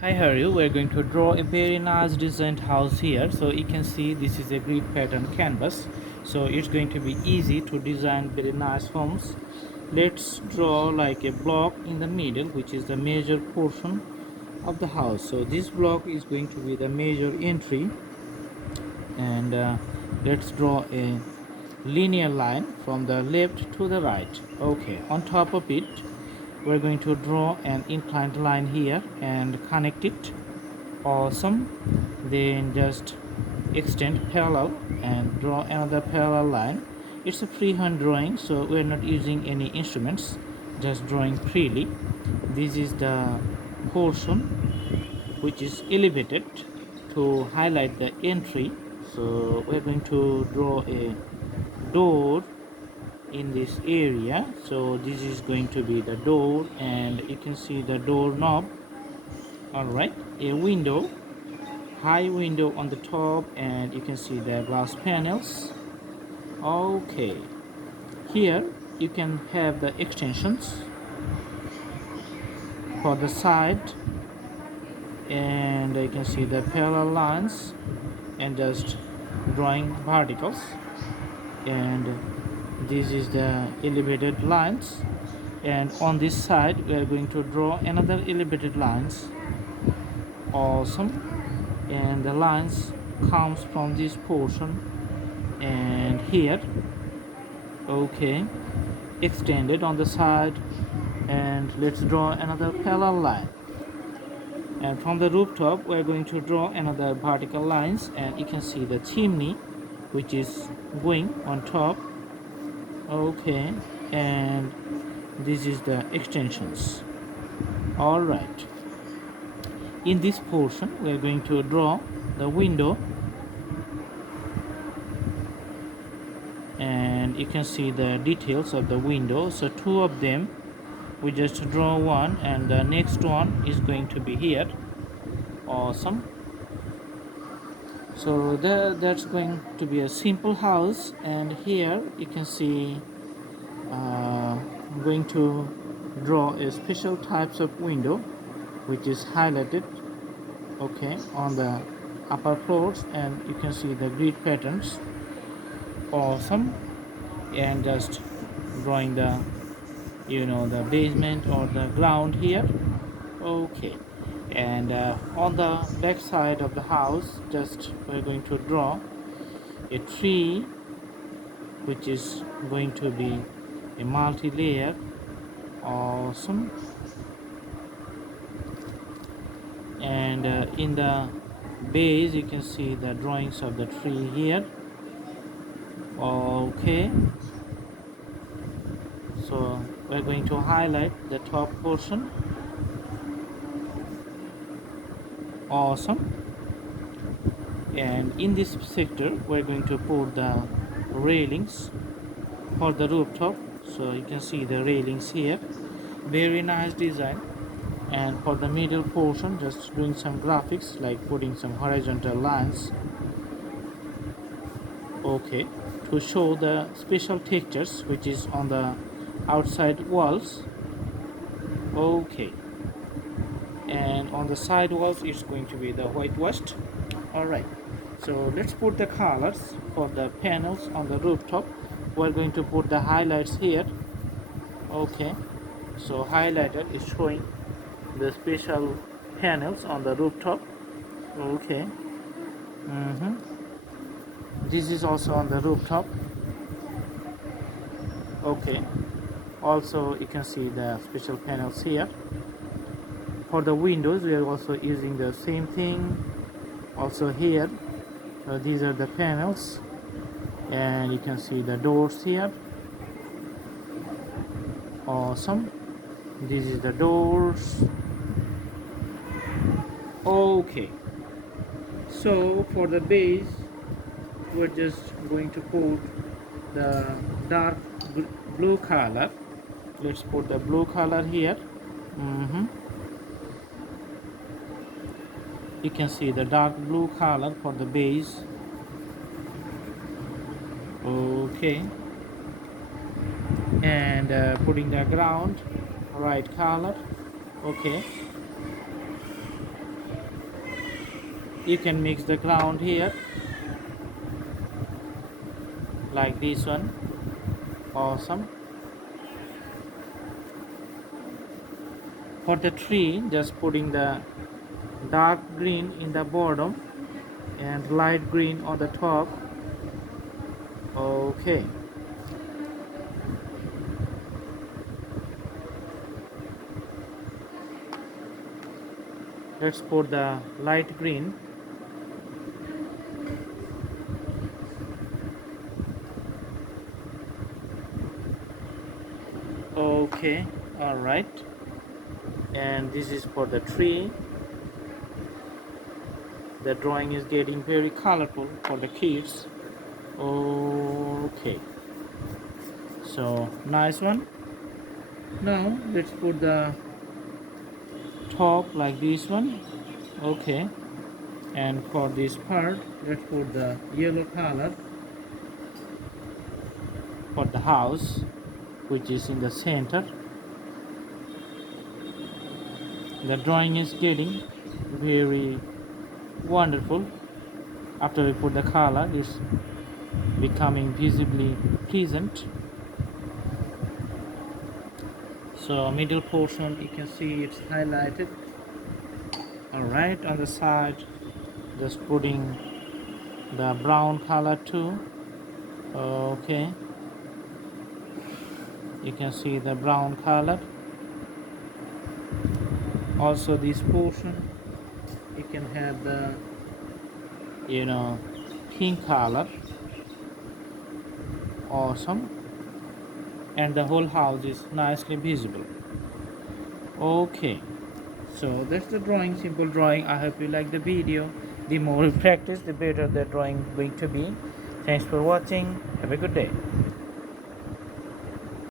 Hi, how are you? We're going to draw a very nice designed house here. So you can see this is a grid pattern canvas. So it's going to be easy to design very nice homes. Let's draw like a block in the middle, which is the major portion of the house. So this block is going to be the major entry, and let's draw a linear line from the left to the right. Okay, on top of it we're going to draw an inclined line here and connect it. Awesome. Then just extend parallel and draw another parallel line. It's a freehand drawing, so we're not using any instruments, just drawing freely. This is the portion which is elevated to highlight the entry. So we're going to draw a door in this area. So this is going to be the door, and you can see the door knob. All right, a window, high window on the top, and you can see the glass panels. Okay, here you can have the extensions for the side, and you can see the parallel lines and just drawing verticals. And this is the elevated lines, and on this side we are going to draw another elevated lines. Awesome. And the lines comes from this portion and here. Okay, extended on the side, and let's draw another parallel line. And from the rooftop we're going to draw another vertical lines, and you can see the chimney which is going on top. Okay, and this is the extensions. All right, in this portion we're going to draw the window, and you can see the details of the window. So two of them, we just draw one, and the next one is going to be here. Awesome. So that's going to be a simple house, and here you can see I'm going to draw a special types of window which is highlighted, okay, on the upper floors, and you can see the grid patterns. Awesome. And just drawing the the basement or the ground here. Okay, and on the back side of the house, just we're going to draw a tree which is going to be a multi-layer. Awesome. And in the base you can see the drawings of the tree here. Okay, so we're going to highlight the top portion. Awesome. And in this sector we're going to put the railings for the rooftop. So you can see the railings here, very nice design. And for the middle portion, just doing some graphics like putting some horizontal lines, okay, to show the special textures which is on the outside walls. Okay, and on the side walls it's going to be the whitewashed. All right, so let's put the colors for the panels on the rooftop. We're going to put the highlights here. Okay, so highlighter is showing the special panels on the rooftop. Okay, this is also on the rooftop. Okay, also you can see the special panels here. For the windows we are also using the same thing also here. So these are the panels, and you can see the doors here. Awesome. This is the doors. Okay, so for the base we're just going to put the dark blue color. Let's put the blue color here. You can see the dark blue color for the base. Okay, and putting the ground right color. Okay, You can mix the ground here like this one. Awesome. For the tree, just putting the dark green in the bottom and light green on the top. Okay. Let's put the light green. Okay, all right. And this is for the tree. The drawing is getting very colorful for the kids. Okay, so nice one. Now let's put the top like this one. Okay, and for this part let's put the yellow color for the house, which is in the center. The drawing is getting very wonderful. After we put the color, it's becoming visibly pleasant. So middle portion, you can see it's highlighted. All right, on the side, just putting the brown color too. Okay, you can see the brown color. Also this portion, you can have the pink color. Awesome. And the whole house is nicely visible. Okay, so that's the drawing, simple drawing. I hope you like the video. The more you practice, the better the drawing going to be. Thanks for watching. Have a good day.